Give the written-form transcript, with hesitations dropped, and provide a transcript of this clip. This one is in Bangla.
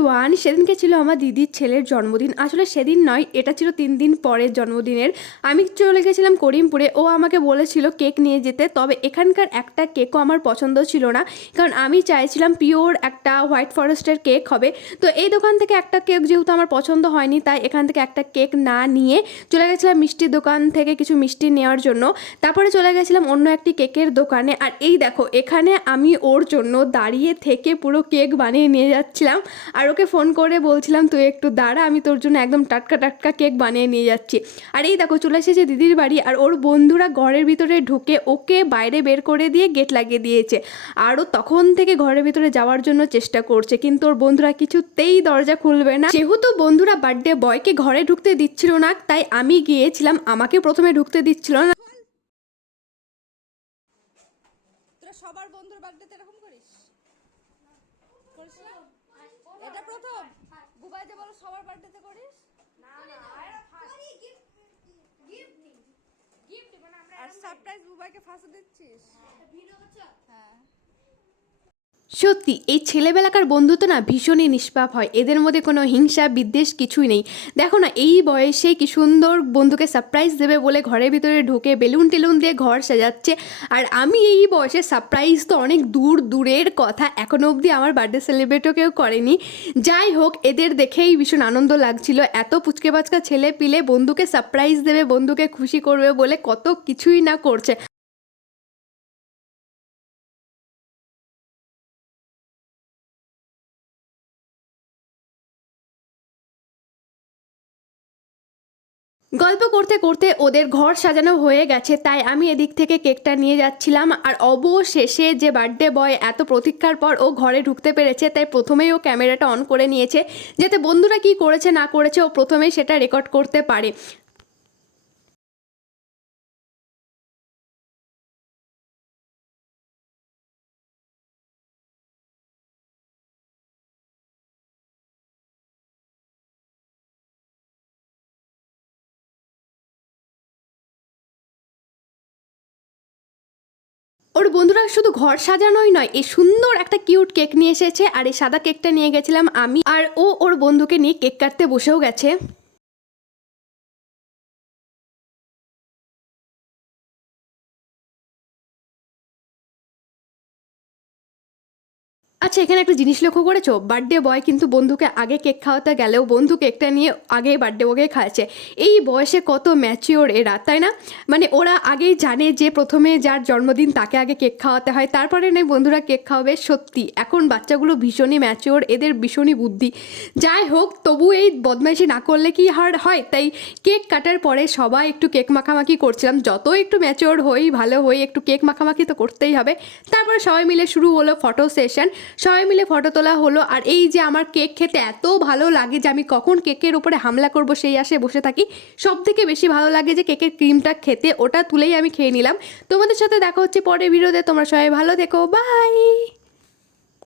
এভরিওয়ান, সেদিনকে ছিল আমার দিদির ছেলের জন্মদিন। আসলে সেদিন নয়, এটা ছিল 3 দিন পরের জন্মদিনের। আমি চলে গেছিলাম করিমপুরে। ও আমাকে বলেছিল কেক নিয়ে যেতে, তবে এখানকার একটা কেকও আমার পছন্দ ছিল না, কারণ আমি চাইছিলাম পিওর একটা হোয়াইট ফরেস্টের কেক হবে। তো এই দোকান থেকে একটা কেক যেহেতু আমার পছন্দ হয়নি, তাই এখান থেকে একটা কেক না নিয়ে চলে গেছিলাম মিষ্টির দোকান থেকে কিছু মিষ্টি নেওয়ার জন্য। তারপরে চলে গেছিলাম অন্য একটি কেকের দোকানে। আর এই দেখো, এখানে আমি ওর জন্য দাঁড়িয়ে থেকে পুরো কেক বানিয়ে নিয়ে যাচ্ছিলাম। আর ওকে ফোন করে বলছিলাম তুই একটু দাঁড়া, আমি তোর জন্য একদম টাটকা টাটকা কেক বানিয়ে নিয়ে যাচ্ছি। আর এই দেখো, চলে এসেছে দিদির বাড়ি। আর ওর বন্ধুরা ঘরের ভিতরে ঢুকে ওকে বাইরে বের করে দিয়ে গেট লাগিয়ে দিয়েছে। আর ও তখন থেকে ঘরের ভিতরে যাওয়ার জন্য চেষ্টা করছে, কিন্তু ওর বন্ধুরা কিছুতেই দরজা খুলবে না। যেহেতু বন্ধুরা বার্থডে বয়কে ঘরে ঢুকতে দিচ্ছিল না, তাই আমি গিয়েছিলাম, আমাকে প্রথমে ঢুকতে দিচ্ছিল না। তোরা সবার বন্ধুর বার্থডেতে এরকম করিস? করিস না? এটা প্রথম? বুবাই যে বলো সবার বার্থডেতে করিস? আর সারপ্রাইজ বুবাইকে ফাঁসে দিচ্ছিস? হ্যাঁ। সত্যি এই ছেলেবেলাকার বন্ধুত্ব না ভীষণই নিষ্পাপ হয়, এদের মধ্যে কোনো হিংসা বিদ্বেষ কিছুই নেই। দেখো না, এই বয়সে কি সুন্দর বন্ধুকে সারপ্রাইজ দেবে বলে ঘরের ভিতরে ঢুকে বেলুন টেলুন দিয়ে ঘর সাজাচ্ছে। আর আমি এই বয়সে সারপ্রাইজ তো অনেক দূরের কথা, এখনও অবধি আমার বার্থডে সেলিব্রেটও কেউ করেনি। যাই হোক, এদের দেখেই ভীষণ আনন্দ লাগছিল। এত পুচকে বাচকা ছেলে পিলে বন্ধুকে সারপ্রাইজ দেবে, বন্ধুকে খুশি করবে বলে কত কিছুই না করছে। গল্প করতে করতে ওদের ঘর সাজানো হয়ে গেছে, তাই আমি এদিক থেকে কেকটা নিয়ে যাচ্ছিলাম। আর অবশেষে যে বার্থডে বয় এত প্রতীক্ষার পর ও ঘরে ঢুকতে পেরেছে, তাই প্রথমেই ও ক্যামেরাটা অন করে নিয়েছে, যাতে বন্ধুরা কি করেছে না করেছে ও প্রথমেই সেটা রেকর্ড করতে পারে। ওর বন্ধুরা শুধু ঘর সাজানোই নয়, এই সুন্দর একটা কিউট কেক নিয়ে এসেছে। আর এই সাদা কেকটা নিয়ে গেছিলাম আমি, আর ও ওর বন্ধুকে নিয়ে কেক কাটতে বসেও গেছে। আচ্ছা, এখানে একটা জিনিস লক্ষ্য করেছো, বার্থডে বয় কিন্তু বন্ধুকে আগে কেক খাওয়াতে গেলেও বন্ধু কেকটা নিয়ে আগেই বার্থডে বয়কে খাওয়াচ্ছে। এই বয়সে কত ম্যাচিওর এরা, তাই না? মানে ওরা আগেই জানে যে প্রথমে যার জন্মদিন তাকে আগে কেক খাওয়াতে হয়, তারপরে নয় বন্ধুরা কেক খাওয়াবে। সত্যি এখন বাচ্চাগুলো ভীষণই ম্যাচিওর, এদের ভীষণই বুদ্ধি। যাই হোক, তবু এই বদমাইশি না করলে কি হার হয়, তাই কেক কাটার পরে সবাই একটু কেক মাখামাখি করছিলাম। যত একটু ম্যাচিওর হই ভালো হই, একটু কেক মাখামাখি তো করতেই হবে। তারপরে সবাই মিলে শুরু হলো ফটো সেশন, সবাই মিলে ফটো তোলা হলো। আর এই যে আমার কেক খেতে এত ভালো লাগে যে আমি কখন কেকের উপরে হামলা করব সেই আশে বসে থাকি। সব থেকে বেশি ভালো লাগে যে কেকের ক্রিমটা খেতে, ওটা তুলেই আমি খেয়ে নিলাম। তোমাদের সাথে দেখা হচ্ছে পরের ভিডিওতে, তোমরা সবাই ভালো থেকো, বাই।